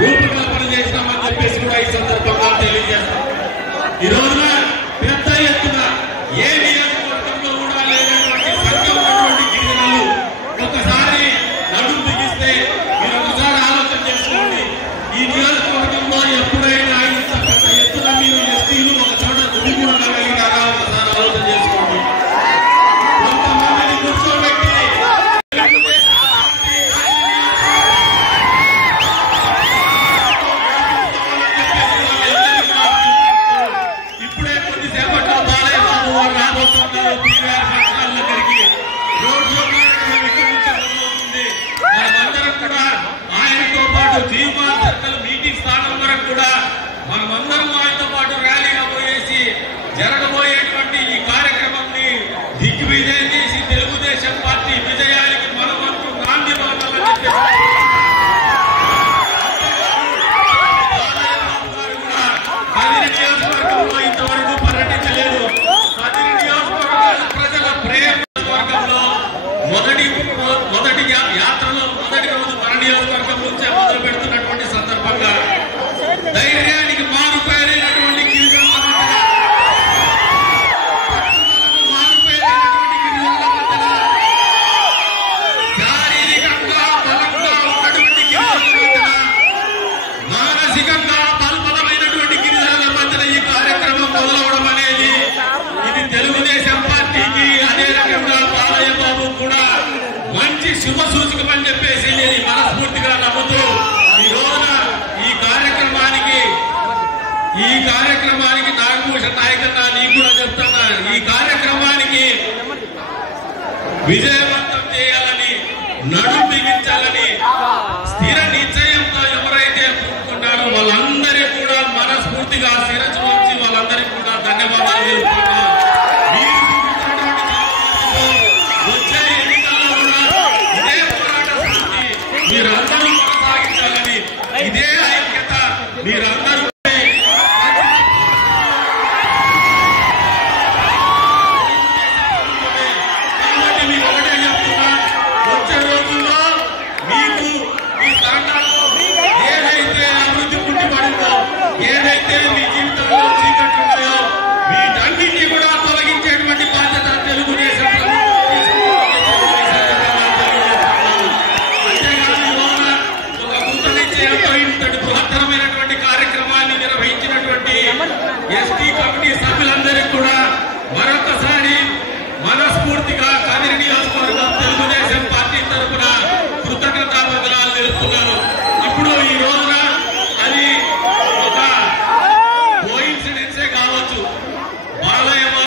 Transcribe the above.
రూపకల్పన చేసినామని చెప్పేసి కూడా ఈ సందర్భంగా తెలియజేస్తాం. ఈ రోజున పెద్ద ఎత్తున ఏ నియోజకవర్గంలో కూడా లేనటువంటి సంఖ్య ఉన్నటువంటి గిరిజనులు ఒకసారి నడుము బిగిస్తే మీరు ఒకసారి ఆలోచన చేసుకోండి. ఈ నియోజకవర్గంలో ఎప్పుడైనా ఇంత పెద్ద ఎత్తున మీరు ఎస్టీలు ఒక చోట గుమిగూడి ఉండగలిగినారా ఒకసారి ఆలోచన చేసుకోండి. కొంతమందిని కూర్చోబెట్టి ఇప్పుడే కొద్దిసేపట్లో బాలయ్య బాబు వారు రాబోతున్నారు పీవీఆర్ ఫంక్షన్ దగ్గరికి. రోడ్ షో కార్యక్రమం ఇక్కడి నుంచి మొదలవుతుంది. మనమందరం కూడా ఆయనతో పాటు జీవమాన్ సర్కిల్ మీటింగ్ స్థానం వరకు కూడా మనమందరం ఆయనతో పాటు ర్యాలీగా పోయేసి జరగబోయేటువంటి ఈ కార్యక్రమాన్ని దిగ్విజయం చేసి తెలుగుదేశం పార్టీ విజయానికి మనమంటూ నాంది పలకాలని చెప్పేసి కదిరి నియోజకవర్గంలో ఇంతవరకు పర్యటించలేదు. కదిరి నియోజకవర్గాల ప్రజల ప్రేమ నియోజకవర్గంలో మొదటి యాత్రలో మొదటి రోజు మన నియోజకవర్గం నుంచే మొదలు పెడుతున్నటువంటి సందర్భంగా ధైర్యానికి మారుపేరైనటువంటి గిరిజనుల మధ్య, పట్టుదలకు మారుపేరైనటువంటి గిరిజనుల మధ్య, శారీరకంగా బలంగా ఉన్నటువంటి గిరిజనుల మధ్య, మానసికంగా బలమైనటువంటి గిరిజనుల మధ్య ఈ కార్యక్రమం మొదలవడం అనేది ఇది తెలుగుదేశం పార్టీకి అదే రకంగా బాలయ్య బాబు కూడా మంచి శుభ సూచకమని చెప్పేసి నేను మనస్ఫూర్తిగా నమ్ముతూ ఈ రోజున ఈ కార్యక్రమానికి నాగభూషణ్ నాయకన్నా నీకు కూడా చెప్తున్నా, ఈ కార్యక్రమానికి విజయవంతం చేయాలని, నడుం బిగించాలని స్థిర నిశ్చయంతో ఎవరైతే పూనుకున్నారో వాళ్ళందరికీ కూడా మనస్ఫూర్తిగా శిరస్సు వంచి వాళ్ళందరికీ కూడా ధన్యవాదాలు తెలుపుతున్నా. మీరు చూపించినటువంటి వచ్చే ఎన్నికల్లో కూడా ఇదే పోరాట శక్తి మీరందరూ కొనసాగించాలని, ఇదే ఐక్యత మీరందరూ ఏదైతే మీ జీవితంలో చీకట్లు ఉన్నాయో వీటన్నింటినీ కూడా తొలగించేటువంటి బాధ్యత తెలుగుదేశం అంతేగాని ఒక కృతనిశ్చయంతో ఇంతటి బృహత్తరమైనటువంటి కార్యక్రమాన్ని నిర్వహించినటువంటి ఎస్టీ కమిటీ సభ్యులందరికీ కూడా మరొకసారి మనస్ఫూర్తిగా